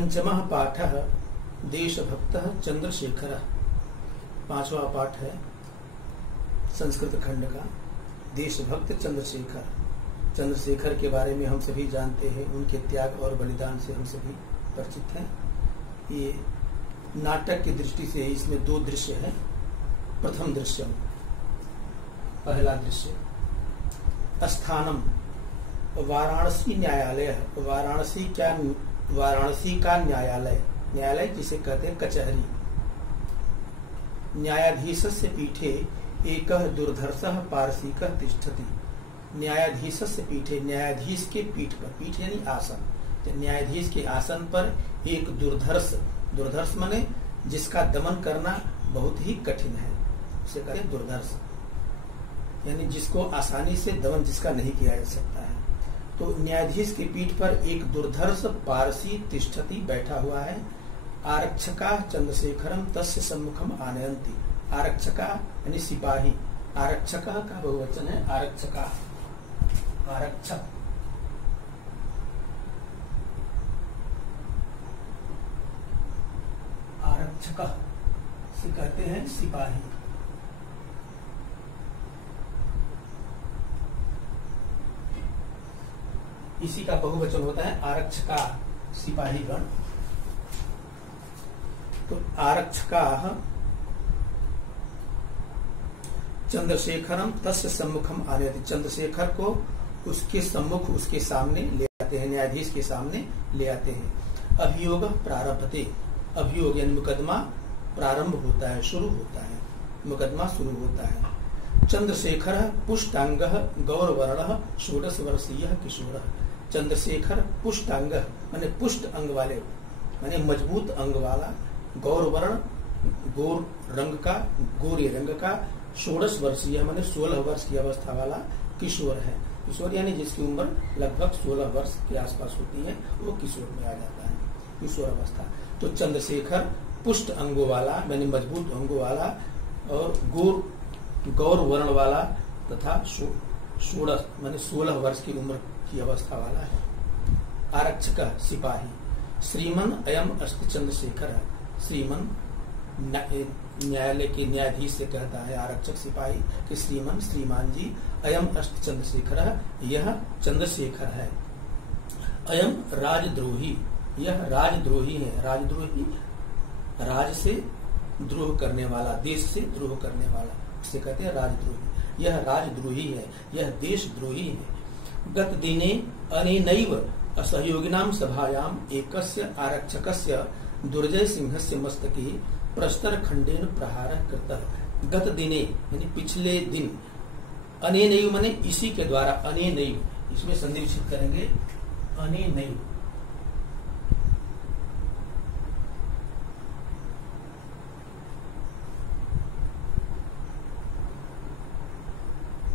पंचमः पाठः देशभक्तः चंद्रशेखरः। पांचवा पाठ है संस्कृत खंड का देशभक्त चंद्रशेखर। चंद्रशेखर के बारे में हम सभी जानते हैं, उनके त्याग और बलिदान से हम सभी परिचित हैं। ये नाटक की दृष्टि से इसमें दो दृश्य हैं। प्रथम दृश्य, पहला दृश्य स्थानम वाराणसी न्यायालय। वाराणसी का न्यायालय, न्यायालय जिसे कहते हैं कचहरी। न्यायाधीशस्य पीठे एकः दुर्धर्षः पारसिकः तिष्ठति। न्यायाधीशस्य पीठे, न्यायाधीश के पीठ पर, पीठ यानी आसन, तो न्यायाधीश के आसन पर एक दुर्धर्ष, दुर्धर्ष माने जिसका दमन करना बहुत ही कठिन है, उसे कहते हैं दुर्धर्ष, यानी जिसको आसानी से दमन जिसका नहीं किया जा सकता है। तो न्यायाधीश की पीठ पर एक दुर्धर्ष पारसी तिष्ठति, बैठा हुआ है। आरक्षका चंद्रशेखरम तस्य सम्मुखम आनयन्ति। आरक्षका यानी सिपाही, आरक्षका का बहुवचन है आरक्षका, आरक्षक। आरक्षक से कहते हैं सिपाही। इसी का बहुवचन होता है आरक्षका, सिपाहीगण। तो आरक्षका चंद्रशेखरम तस्य सम्मुखम आनयति। चंद्रशेखर को उसके सम्मुख, उसके सामने ले आते हैं, न्यायाधीश के सामने ले आते हैं। अभियोग प्रारभते। अभियोग यानी मुकदमा प्रारंभ होता है, शुरू होता है, मुकदमा शुरू होता है। चंद्रशेखर पुष्टांग गौरवर्ण 16 वर्षीय किशोर। चंद्रशेखर पुष्टांग माने पुष्ट अंग वाले, माने मजबूत अंग वाला, गौरवर्ण गोर रंग का, गोरे रंग का, 16 वर्षीय माने 16 वर्ष की अवस्था वाला किशोर है। किशोर यानी जिसकी उम्र लगभग 16 वर्ष के आसपास होती है, वो किशोर में आ जाता है, किशोर अवस्था। तो चंद्रशेखर पुष्ट अंगों वाला माने मजबूत अंगों वाला और गौर वर्ण वाला तथा 16 माने 16 वर्ष की उम्र की अवस्था वाला है। आरक्षक सिपाही। श्रीमन अयम अस्ति चंद्रशेखर। श्रीमन न्यायालय के न्यायाधीश से कहता है आरक्षक सिपाही कि श्रीमन, श्रीमान जी, अयम अस्ति चंद्रशेखर, यह चंद्रशेखर है। अयम राजद्रोही, यह राजद्रोही है। राजद्रोही राज से द्रोह करने वाला, देश से द्रोह करने वाला, उसे कहते हैं राजद्रोही। यह राजद्रोही है, यह देशद्रोही है। गत दिने अनेनैव असहयोगिनां सभायाम एकस्य आरक्षकस्य दुर्जय सिंहस्य मस्तके प्रस्तर खंडेन प्रहारः कृतः। गत दिने यानी पिछले दिन, अनेनैव माने इसी के द्वारा, अनेनैव इसमें संधि विच्छेद करेंगे, अनेनैव।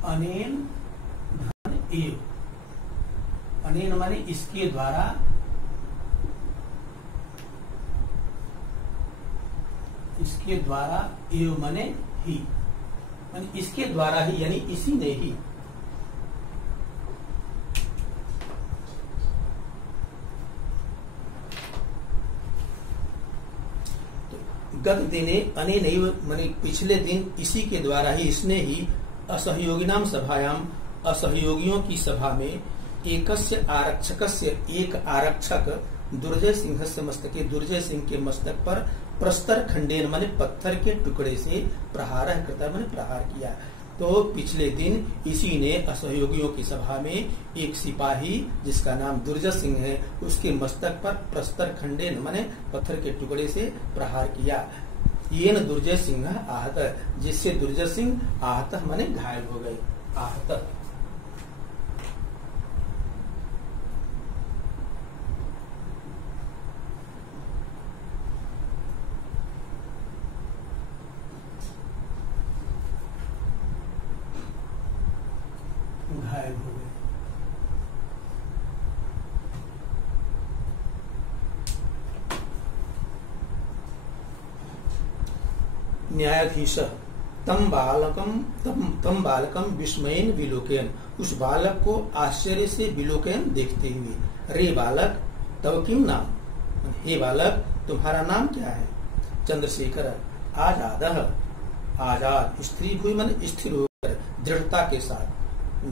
अनेन धन एव, अनेन माने इसके द्वारा, इसके द्वारा, एव माने ही, माने इसके द्वारा ही यानी इसी ने ही। तो गत दिने अनेनैव माने पिछले दिन, इसी के द्वारा ही, इसने ही, असहयोगिनाम सभायाम, असहयोगियों की सभा में, एकस्य आरक्षकस्य, एक आरक्षक, दुर्जय सिंहस्य मस्तके, दुर्जय सिंह के मस्तक पर प्रस्तर खंडेन माने पत्थर के टुकड़े से प्रहार कृता माने प्रहार किया। तो पिछले दिन इसी ने असहयोगियों की सभा में एक सिपाही जिसका नाम दुर्जय सिंह है, उसके मस्तक पर प्रस्तर खंडेन माने पत्थर के टुकड़े से प्रहार किया। येन दुर्जय सिंह आहत, जिससे दुर्जय सिंह आहत माने घायल हो गए, आहत। घायल हो गए। न्यायाधीश तम बालकम विस्मयेन विलोकयन, उस बालक को आश्चर्य से विलोकयन देखते हुए, रे बालक तव किम नाम, हे बालक तुम्हारा नाम क्या है? चंद्रशेखर। आजादः, आजाद स्त्री भूमि मन स्थिर होकर दृढ़ता के साथ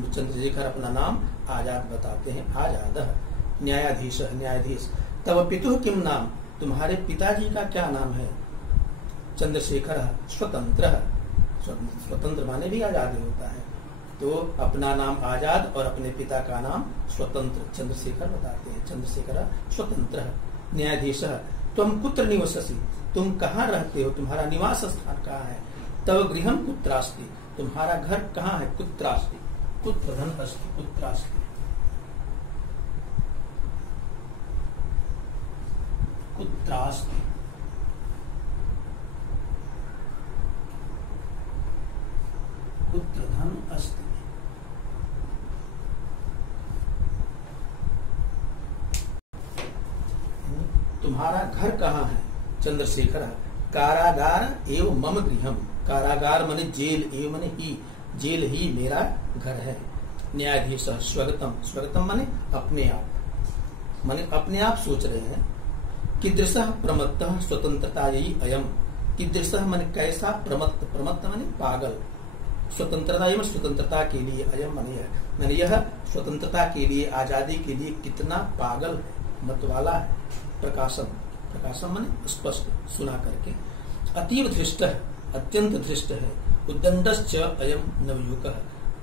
चंद्रशेखर अपना नाम आजाद बताते हैं, आजादः। न्यायाधीश, न्यायाधीश। तब पितुः किम नाम, तुम्हारे पिताजी का क्या नाम है? चंद्रशेखर। स्वतंत्र, स्वतंत्र माने भी आजाद होता है, तो अपना नाम आजाद और अपने पिता का नाम स्वतंत्र चंद्रशेखर बताते हैं, चंद्रशेखर स्वतंत्र। न्यायाधीश। तुम कुत्र निवससि, तुम कहाँ रहते हो, तुम्हारा निवास स्थान कहाँ है? तव गृहम कुत्रास्ति, तुम्हारा घर कहाँ है? कुत्रास्ति, कुत्र धन अस्ति, कुत्रास्ति, कुत्रास्ति। कुत्र धन अस्ति। तुम्हारा घर कहाँ है? चंद्रशेखर। कारागार एवं मम गृहम, कारागार माने जेल, एवं माने ही, जेल ही मेरा घर है। न्यायाधीश। स्वगतम, स्वगतम माने अपने आप, माने अपने आप सोच रहे हैं। कीदृशः प्रमत्तः स्वतंत्रता यही अयम, कीदृशः माने कैसा, प्रमत्त, प्रमत्त माने पागल, स्वतंत्रता एवं स्वतंत्रता के लिए, अयम माने यह स्वतंत्रता के लिए, आजादी के लिए कितना पागल है, मत वाला है। प्रकाशम, प्रकाशम माने स्पष्ट, सुना करके। अतीव धृष्ट, अत्यंत धृष्ट है। उद्दंडश्च अयम नवयुवकः,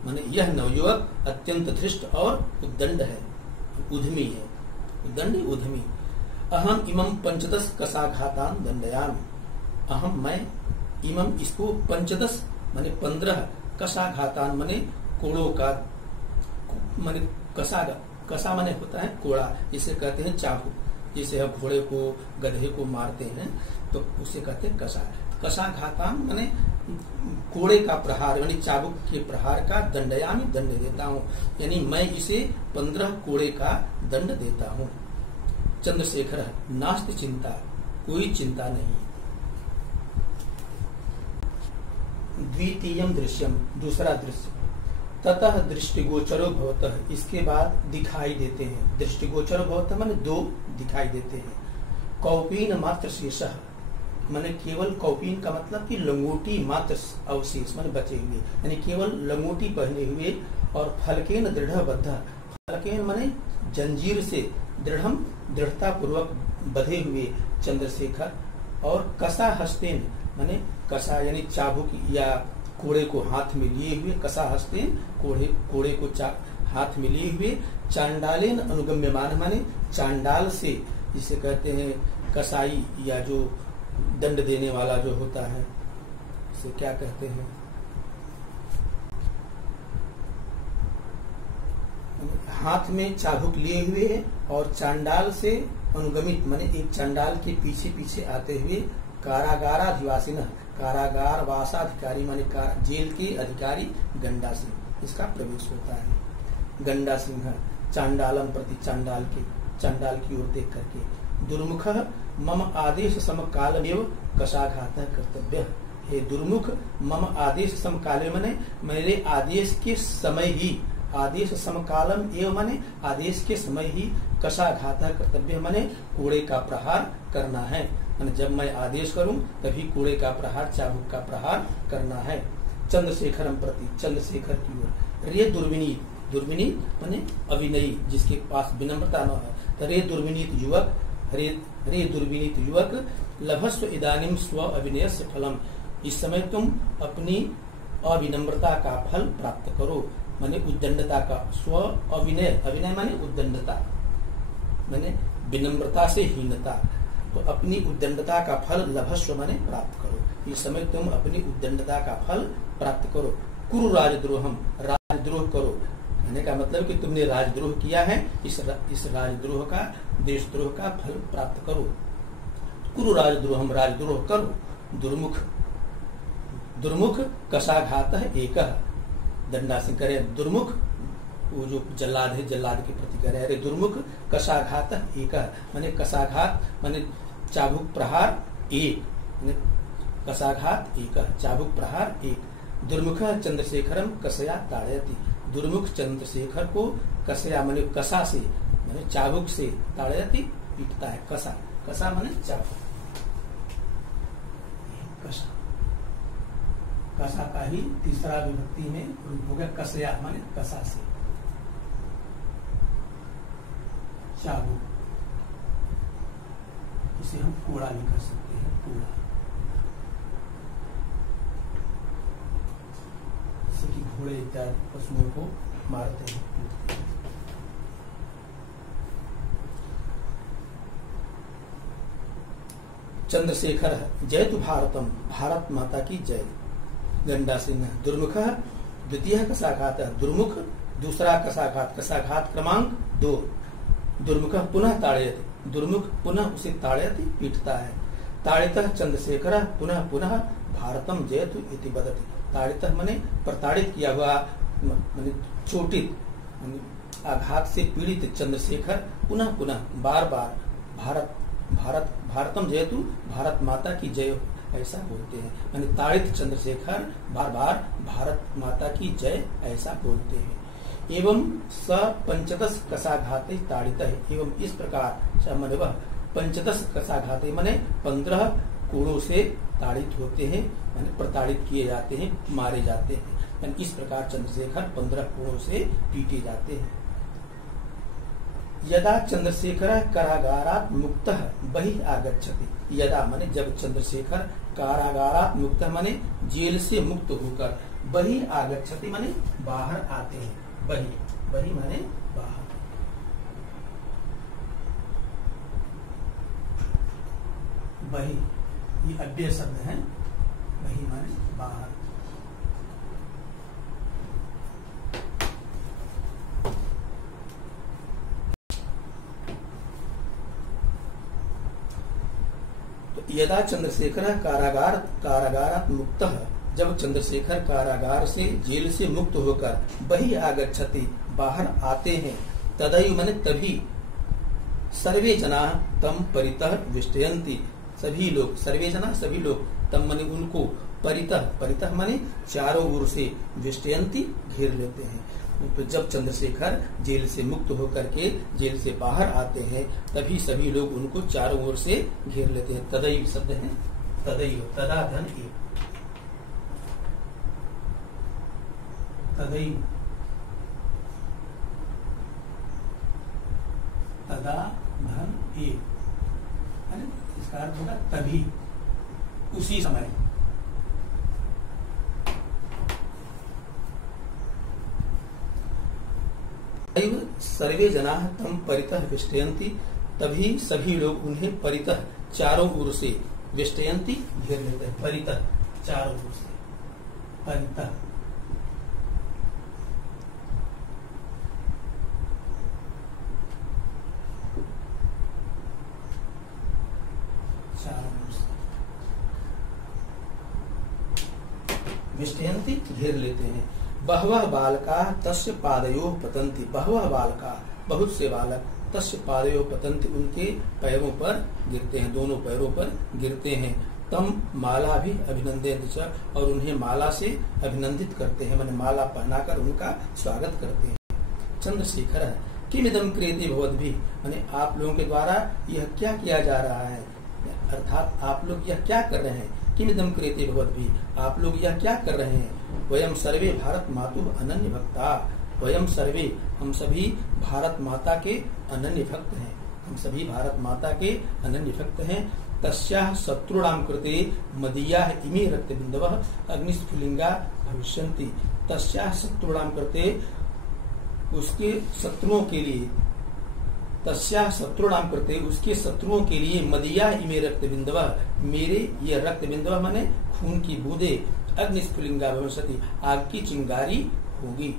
माने यह नवयुवक अत्यंत धृष्ट और उद्दंड है, उद्यमी है, उद्दंडी उद्यमी। अहम इमं 15 कसाघातान दंडयामि, अहम मैं, इमं इसको 15 माने 15 कसाघातान माने कोड़ों का, माने कसा माने होता है कोड़ा, जिसे कहते हैं चाकू, जिसे हम घोड़े को गधे को मारते हैं तो उसे कहते हैं कसा। कसाघातान माने कोड़े का प्रहार, यानी चाबुक के प्रहार का, दंडयामि दंड देता हूँ, यानी मैं इसे 15 कोड़े का दंड देता हूँ। चंद्रशेखर। नास्ति चिंता, कोई चिंता नहीं। द्वितीयम दृश्यम, दूसरा दृश्य। ततः दृष्टिगोचरो भवतः, इसके बाद दिखाई देते हैं। दृष्टिगोचरो भवतः माने दो दिखाई देते हैं। कौपीन मात्र शेषः, माने केवल कौपीन का मतलब कि लंगोटी मात्र अवशेष माने बचे हुए, यानी केवल लंगोटी पहने हुए। और फलकेन दृढ़ बद्ध, फलकेन माने जंजीर से, दृढ़म दृढ़ता पूर्वक बधे हुए चंद्रशेखर। और कसा हस्तेन माने कसा यानी चाबुक या कोड़े को हाथ में लिए हुए, कसा हस्तेन कोड़े को हाथ में लिए हुए। चांडालेन अनुगम्यमान माने चांडाल से, जिसे कहते हैं कसाई या जो दंड देने वाला जो होता है, इसे क्या कहते हैं, हाथ में चाबुक लिए हुए और चांडाल से अनुगमित माने एक चांडाल के पीछे पीछे आते हुए। कारागाराधिवासी, कारागार वासाधिकारी माने जेल के अधिकारी गंडा सिंह, इसका प्रवेश होता है। गंडा सिंह चांडालम प्रति, चांडाल की ओर देख करके। दुर्मुख मम आदेश समकालमेव कशाघात कर्तव्य, हे दुर्मुख मम आदेश समकाल माने मेरे आदेश के समय ही, आदेश समकालम एवं माने आदेश के समय ही, कशाघात कर्तव्य माने कोड़े का प्रहार करना है, माने जब मैं आदेश करूं तभी कोड़े का प्रहार, चाबुक का प्रहार करना है। चंद्रशेखरम प्रति, चंद्रशेखर की ओर। रे दुर्विनीत, दुर्विनीत माने अविनयी, जिसके पास विनम्रता न है। तो रे दुर्विनीत युवक, रे दुर्विनीत युवक, लभस्व इदानीम स्व अविनय से फलम, इस समय तुम अपनी अविनम्रता का फल प्राप्त करो, माने उद्दंडता का। स्व अविनय, अविनय माने उद्दंडता, माने विनम्रता से हीनता, तो अपनी उद्दंडता का फल लभस्व माने प्राप्त करो, इस समय तुम अपनी उद्दंडता का फल प्राप्त करो। कुरु राजद्रोहम, राजद्रोह करो, कहने का मतलब कि तुमने राजद्रोह किया है, इस राजद्रोह का, देशद्रोह का फल प्राप्त करो। कुरु राजद्रोहम, राजद्रोह करो। दुर्मुख, दुर्मुख कशाघात एक, दंडा सिंह करे दुर्मुख, वो जो जल्लाद है, जल्लाद के प्रति कह रहे, अरे दुर्मुख कशाघात एक, माने कशाघात माने चाबुक प्रहार एक, कशाघात एक, चाबुक प्रहार एक। दुर्मुख चंद्रशेखरम कसया ताड़यति, दुर्मुख चंद्रशेखर को कसया माने कसा से, माने चाबुक से, ताड़यति पीटता है, कसा कसा माने चाकू, कसा, कसा का ही तीसरा विभक्ति में रूप हो गया कसया माने कसा से, चाकू, इसे हम कोड़ा भी कर सकते हैं, कोड़ा, जैसे कि घोड़े इत्यादि पशुओं को मारते हैं। चंद्रशेखर जयतु भारतम, भारत माता की जय। गंडा सिंह दुर्मुख, द्वितीय कसाघात, दुर्मुख दूसरा कसाघात, कसाघात क्रमांक 2। दुर्मुख पुनः ताड़यति, दुर्मुख पुनः उसे ताड़यति पीटता है। ताड़ितः चंद्रशेखर पुनः पुनः भारतम जयतु इति वदति, ताड़ितः माने प्रताड़ित किया हुआ, माने चोटित, आघात से पीड़ित चंद्रशेखर पुनः पुनः बार बार भारत भारत भारतम जयतु, भारत माता की जय, ऐसा बोलते हैं। माने ताड़ित चंद्रशेखर बार बार भारत माता की जय ऐसा बोलते हैं। एवं स पंचदश कसाघाते ताड़ित है, एवं इस प्रकार माने वह पंचदश कसाघाते माने 15 कोड़ों से ताड़ित होते हैं, माने प्रताड़ित किए जाते हैं, मारे जाते हैं। माने इस प्रकार चंद्रशेखर 15 कोड़ों से पीटे जाते हैं। यदा चंद्रशेखर कारागारात् मुक्तः बहिः आगच्छति, यदा माने जब चंद्रशेखर कारागारात् मुक्तः माने जेल से मुक्त होकर, बहिः आगच्छति माने बाहर आते हैं, बहिः, बहिः माने बाहर, बहिः ये अव्यय शब्द है, बहिः माने बाहर। यदा चंद्रशेखर कारागारात् मुक्तः, जब चंद्रशेखर कारागार से जेल से मुक्त होकर बहिः आगच्छति बाहर आते हैं, तदैव माने तभी, सर्वे जना तम परितः विष्टयन्ति, सभी लोग, सर्वे जना सभी लोग, तम माने उनको, परितः, परितः माने चारों ओर से, विष्टयन्ति घेर लेते हैं। तो जब चंद्रशेखर जेल से मुक्त होकर के जेल से बाहर आते हैं, तभी सभी लोग उनको चारों ओर से घेर लेते हैं। तदैव शब्द है, तदैव, तदा धन एक, तदैव, तदा धन एक, इसका अर्थ होगा तभी, उसी समय। सर्वे जना तम परितः विष्टयन्ति, तभी सभी लोग उन्हें परितः चारों ओर से, विष्टयन्ति घेर लेते हैं, परितः चारों ओर से, परितः, चारों ओर से विष्टयन्ति घेर लेते हैं। बहवः बालका तस्य पादयोः पतन्ति, बहवः बालका बहुत से बालक, तस्य पादयोः पतन्ति उनके पैरों पर गिरते हैं, दोनों पैरों पर गिरते हैं। तम माला भी अभिनंदन, और उन्हें माला से अभिनंदित करते हैं, माने माला पहनाकर उनका स्वागत करते हैं। चंद्रशेखर किमिदं क्रियते भवद्भिः, माने आप लोगों के द्वारा यह क्या किया जा रहा है, अर्थात आप लोग यह क्या कर रहे हैं। किमिदं क्रियते भवद्भिः, आप लोग यह क्या कर रहे हैं। वयम सर्वे भारत मातुः अनन्य भक्ता, वयम सर्वे हम सभी भारत माता के अनन्य भक्त हैं, हम सभी भारत माता के अनन्य भक्त हैं। तस्याः शत्रुणां कृते मदीयाः इमे रक्तबिन्दवः अग्निस्फुलिंगा भविष्यन्ति, तस्याः शत्रुणां कृते उसके शत्रुओं के लिए, तस्याः शत्रुणां कृते उसके शत्रुओं के लिए मदीयाः इमे रक्तबिन्दवः मेरे ये रक्तबिन्दवः माने खून की बूंदे, अग्निस्फुलिंगा भविष्यति आग की चिंगारी होगी।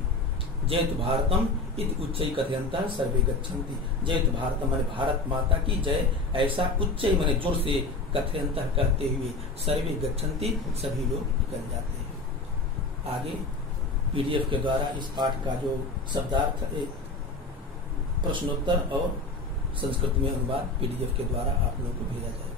जयतु भारतम इति उच्चै कथयन्तः सर्वे गच्छन्ति, जयतु भारतम माने भारत माता की जय, ऐसा उच्चै माने जोर से कथयन्तः कहते हुए सर्वे गच्छन्ति सभी लोग निकल जाते हैं। आगे पीडीएफ के द्वारा इस पाठ का जो शब्दार्थ प्रश्नोत्तर और संस्कृत में अनुवाद पीडीएफ के द्वारा आप लोगों को भेजा जाएगा।